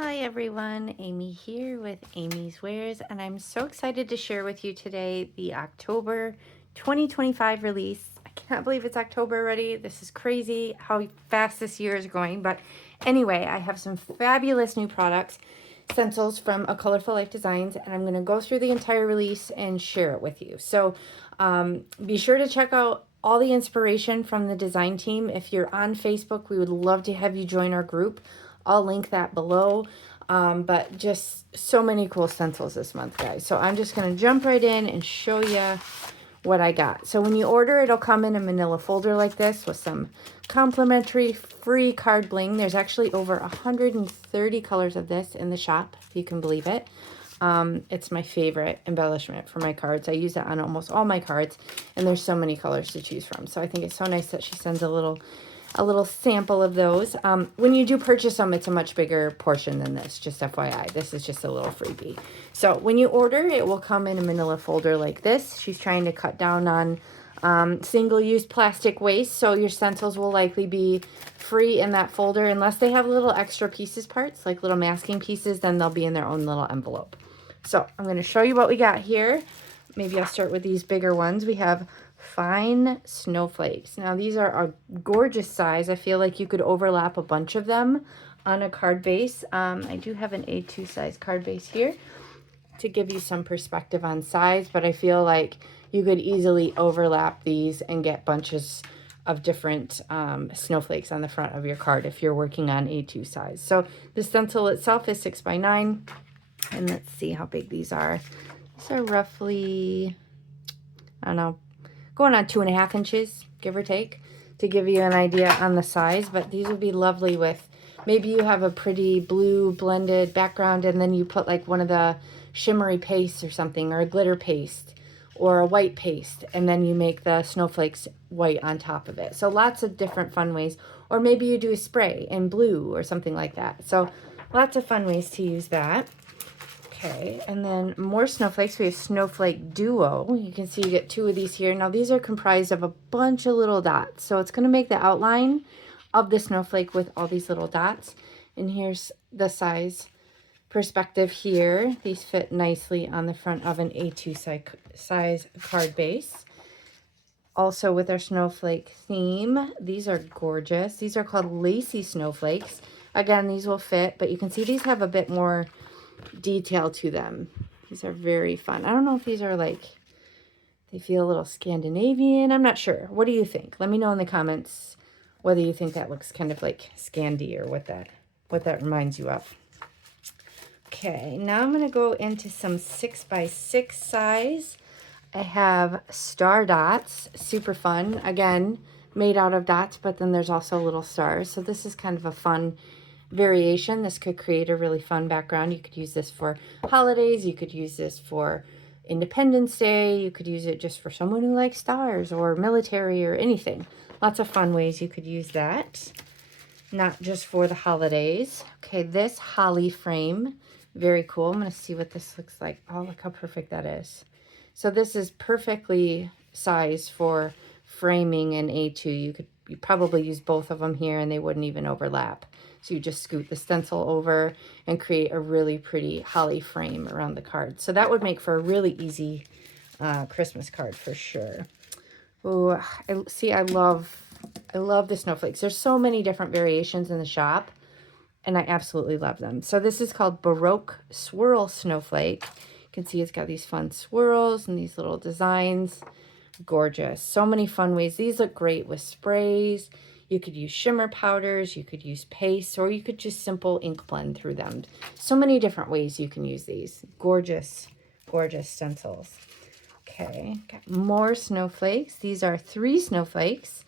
Hi everyone, Amy here with Amy's Wares, and I'm so excited to share with you today the October 2025 release. I cannot believe it's October already. This is crazy how fast this year is going. But anyway, I have some fabulous new products, stencils from A Colorful Life Designs, and I'm going to go through the entire release and share it with you. So be sure to check out all the inspiration from the design team. If you're on Facebook, we would love to have you join our group. I'll link that below. But just so many cool stencils this month, guys. So I'm just going to jump right in and show you what I got. So when you order, it'll come in a manila folder like this with some complimentary free card bling. There's actually over 130 colors of this in the shop, if you can believe it. It's my favorite embellishment for my cards. I use it on almost all my cards, and there's so many colors to choose from. So I think it's so nice that she sends a little sample of those. When you do purchase them, it's a much bigger portion than this, just FYI. This is just a little freebie. So when you order, it will come in a manila folder like this. She's trying to cut down on single-use plastic waste, so your stencils will likely be free in that folder unless they have little extra pieces parts, like little masking pieces, then they'll be in their own little envelope. So I'm going to show you what we got here. Maybe I'll start with these bigger ones. We have fine snowflakes. Now these are a gorgeous size. I feel like you could overlap a bunch of them on a card base. I do have an A2 size card base here to give you some perspective on size, but I feel like you could easily overlap these and get bunches of different snowflakes on the front of your card if you're working on A2 size. So the stencil itself is 6 by 9, and let's see how big these are. These are roughly, I don't know, going on 2.5 inches, give or take, to give you an idea on the size. But these would be lovely with, maybe you have a pretty blue blended background and then you put like one of the shimmery pastes or something, or a glitter paste or a white paste, and then you make the snowflakes white on top of it. So lots of different fun ways. Or maybe you do a spray in blue or something like that. So lots of fun ways to use that. Okay, and then more snowflakes. We have Snowflake Duo. You can see you get 2 of these here. Now these are comprised of a bunch of little dots. So it's going to make the outline of the snowflake with all these little dots. And here's the size perspective here. These fit nicely on the front of an A2 size card base. Also with our snowflake theme, these are gorgeous. These are called lacy snowflakes. Again, these will fit, but you can see these have a bit more detail to them. These are very fun. I don't know if these are like, they feel a little Scandinavian. I'm not sure. What do you think? Let me know in the comments whether you think that looks kind of like Scandi or what that reminds you of. Okay, now I'm going to go into some 6 by 6 size. I have star dots, super fun. Again, made out of dots, but then there's also little stars. So this is kind of a fun variation. This could create a really fun background. You could use this for holidays. You could use this for Independence Day. You could use it just for someone who likes stars or military or anything. Lots of fun ways you could use that. Not just for the holidays. Okay, this holly frame, very cool. I'm going to see what this looks like. Oh, look how perfect that is. So this is perfectly sized for framing an A2. You probably use both of them here and they wouldn't even overlap. So you just scoot the stencil over and create a really pretty holly frame around the card. So that would make for a really easy Christmas card for sure. Oh, I love the snowflakes. There's so many different variations in the shop, and I absolutely love them. So this is called Baroque Swirl Snowflake. You can see it's got these fun swirls and these little designs. Gorgeous. So many fun ways. These look great with sprays. You could use shimmer powders, you could use paste, or you could just simple ink blend through them. So many different ways you can use these. Gorgeous, gorgeous stencils. Okay, got more snowflakes. These are 3 snowflakes.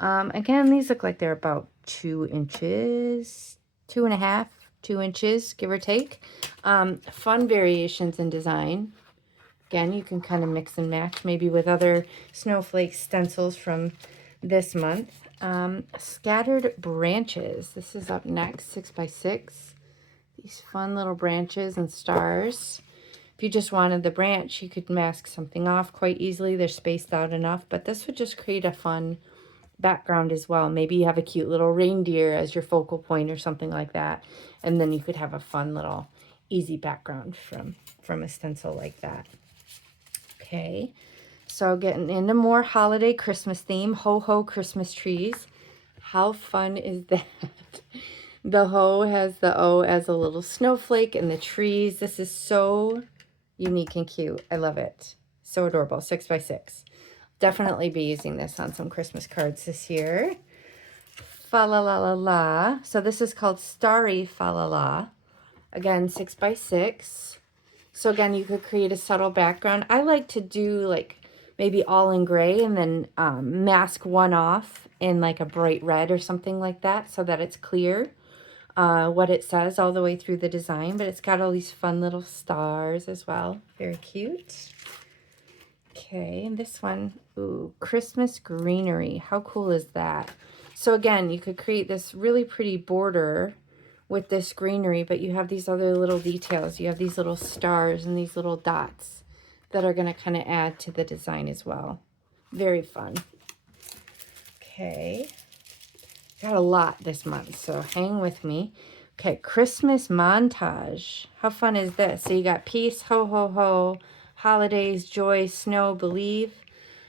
Again, these look like they're about 2 inches, 2.5, 2 inches, give or take. Fun variations in design. Again, you can kind of mix and match maybe with other snowflake stencils from this month. Scattered branches. This is up next, 6 by 6. These fun little branches and stars. If you just wanted the branch, you could mask something off quite easily. They're spaced out enough, but this would just create a fun background as well. Maybe you have a cute little reindeer as your focal point or something like that. And then you could have a fun little easy background from a stencil like that. Okay, so getting into more holiday Christmas theme, ho-ho Christmas trees. How fun is that? The ho has the O as a little snowflake, and the trees. This is so unique and cute. I love it. So adorable. 6 by 6. Definitely be using this on some Christmas cards this year. Fa la la la la. So this is called Starry Fa la la. Again, 6 by 6. So again, you could create a subtle background. I like to do like maybe all in gray and then mask one off in like a bright red or something like that so that it's clear what it says all the way through the design. But it's got all these fun little stars as well. Very cute. Okay, and this one, ooh, Christmas greenery. How cool is that? So again, you could create this really pretty border with this greenery, but you have these other little details. You have these little stars and these little dots that are going to kind of add to the design as well. Very fun. Okay, got a lot this month, so hang with me. Okay, Christmas montage. How fun is this? So you got peace, ho, ho, ho, holidays, joy, snow, believe.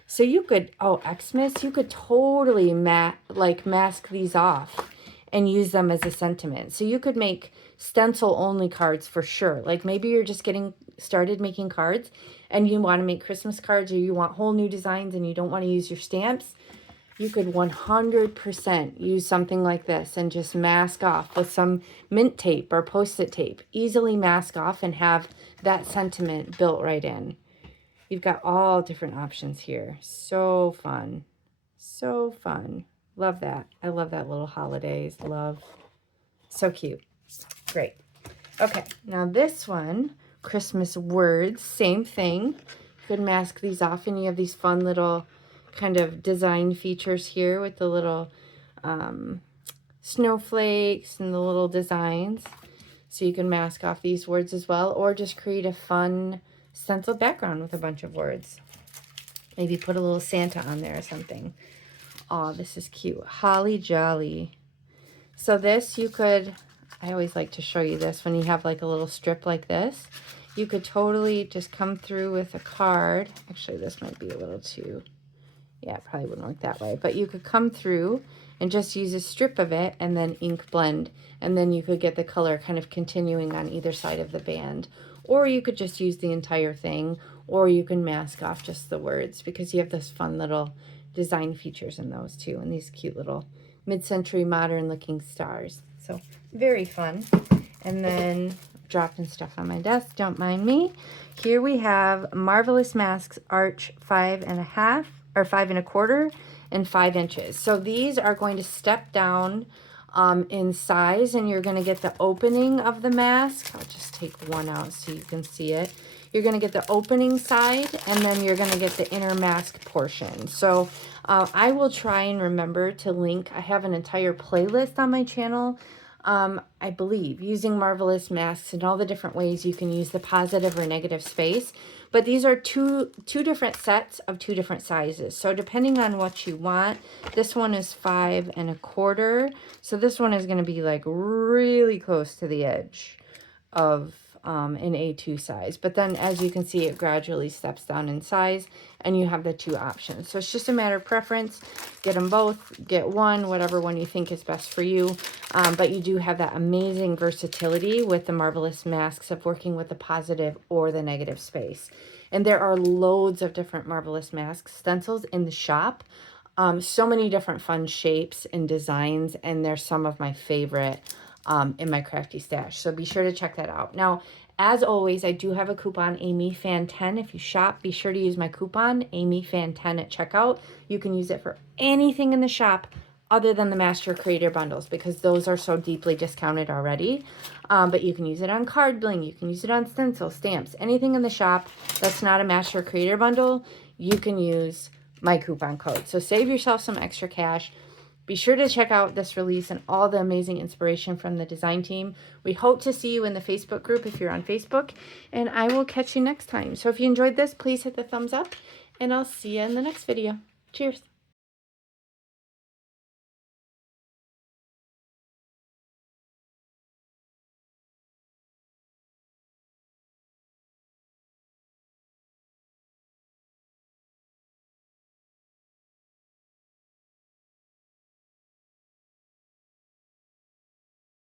So you could, oh, Xmas, you could totally mask these off and use them as a sentiment. So you could make stencil only cards for sure. Like maybe you're just getting started making cards and you want to make Christmas cards, or you want whole new designs and you don't want to use your stamps. You could 100% use something like this and just mask off with some mint tape or post-it tape. Easily mask off and have that sentiment built right in. You've got all different options here. So fun. So fun. Love that. I love that little holidays. Love. So cute. Great. Okay, now this one, Christmas words, same thing. You could mask these off and you have these fun little kind of design features here with the little snowflakes and the little designs. So you can mask off these words as well, or just create a fun stencil background with a bunch of words. Maybe put a little Santa on there or something. Oh, this is cute. Holly Jolly. So this you could, I always like to show you this when you have like a little strip like this. You could totally just come through with a card. Actually, this might be a little too, yeah, it probably wouldn't look that way. But you could come through and just use a strip of it and then ink blend. And then you could get the color kind of continuing on either side of the band. Or you could just use the entire thing. Or you can mask off just the words because you have those fun little design features in those too. And these cute little mid-century modern looking stars. So very fun. And then dropping stuff on my desk, don't mind me. Here we have Marvelous Masks Arch 5.5 or 5 1/4 and 5 inches. So these are going to step down in size, and you're going to get the opening of the mask. I'll just take one out so you can see it. You're going to get the opening side, and then you're going to get the inner mask portion. So I will try and remember to link. I have an entire playlist on my channel, I believe, using Marvelous Masks and all the different ways you can use the positive or negative space. But these are two different sets of 2 different sizes. So depending on what you want, this one is 5 1/4. So this one is going to be like really close to the edge of an A2 size. But then as you can see, it gradually steps down in size and you have the 2 options. So it's just a matter of preference. Get them both, get one, whatever one you think is best for you. But you do have that amazing versatility with the Marvelous Masks of working with the positive or the negative space. And there are loads of different Marvelous Masks stencils in the shop. So many different fun shapes and designs, and they're some of my favorite in my crafty stash. So be sure to check that out. Now, as always, I do have a coupon, AmyFan10. If you shop, be sure to use my coupon, AmyFan10 at checkout. You can use it for anything in the shop other than the Master Creator bundles, because those are so deeply discounted already. But you can use it on card bling, you can use it on stencil, stamps, anything in the shop that's not a Master Creator bundle, you can use my coupon code. So save yourself some extra cash. Be sure to check out this release and all the amazing inspiration from the design team. We hope to see you in the Facebook group if you're on Facebook, and I will catch you next time. So if you enjoyed this, please hit the thumbs up, and I'll see you in the next video. Cheers.